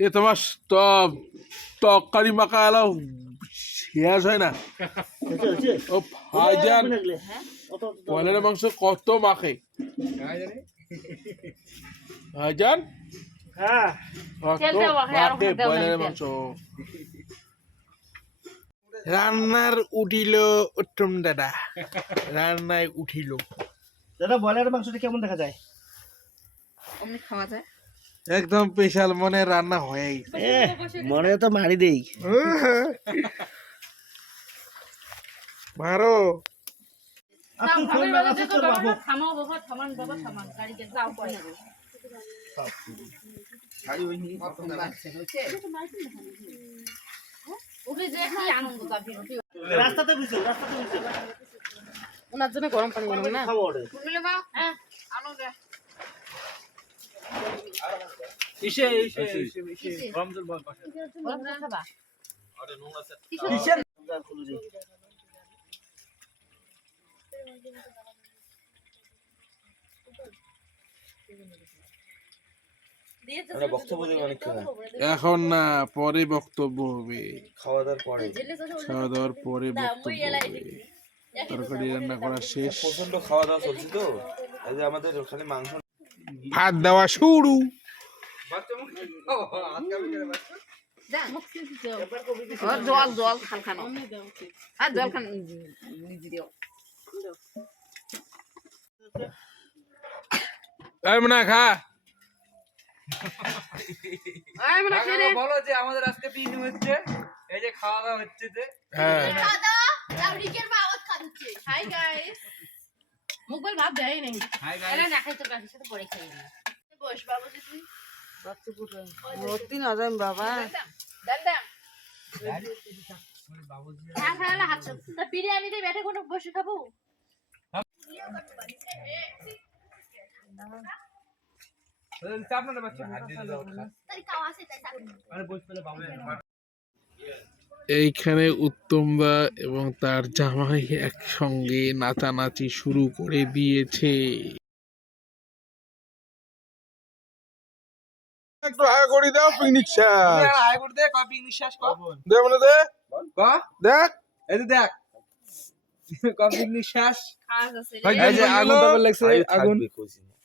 এ তোমার টক তরকারি মাখা এলাও শেষ হয় না। ও লাগলে ব্রয়লারের মাংস কত মাখে? কাজ জানে ভাইজান হ্যাঁ মাংস? রান্নার উঠিল উত্তম দাদা। রান্নায় উঠিল। দাদা ব্রয়লারের মাংসটা কেমন দেখা যায়? অমনি খাওয়া যায়। একদম স্পেশাল মনে রান্না হয়ে মনে তো মারি দেই। মারো। রাস্তাতে বুঝছ রাস্তাতে বুঝছ ওনার জন্য গরম পানি বানাবো না? খাব হ্যাঁ আনো দে। ইসে ইসে ইসে ইসে। বল পাশে এখন না পরে বক্তব্য হবে। খাওয়া দাওয়ার পরে। খাওয়া দাওয়ার পরে বক্তব্য হবে। তরকারি রান্না করা শেষ। প্রচণ্ড খাওয়া দাওয়া চলছে তো। এই আমাদের খালি মাংস ভাত দেওয়া শুরু। জল জল খান খানো আর জল খান নিজে দিও এই খা। মনে কাকা, করে বলো যে আমাদের আজকে পিকনিক হচ্ছে। এই যে খাওয়া দাওয়া হচ্ছে যে। হ্যাঁ। হাই গাইস মোবাইল ভাত দেয় নাই। হাই এলা না খাই তো গাড়ির খাই না বস বাবু তুই। ভর্তি না যাই বাবা। এইখানে উত্তমদা এবং তার জামাই একসঙ্গে নাচানাচি শুরু করে দিয়েছে। একটু হাই করে দাও পিকনিক শেষ। হাই করে দে কপি নিঃশ্বাস কর দে মনে দে। ক দেখ। এই এই যে আগুন লাগছে আগুন।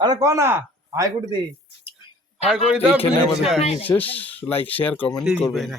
আরে ক না হাই করে দে। হাই করে দাও এইখানে আমাদের পিকনিক শেষ। লাইক শেয়ার কমেন্ট করবেন।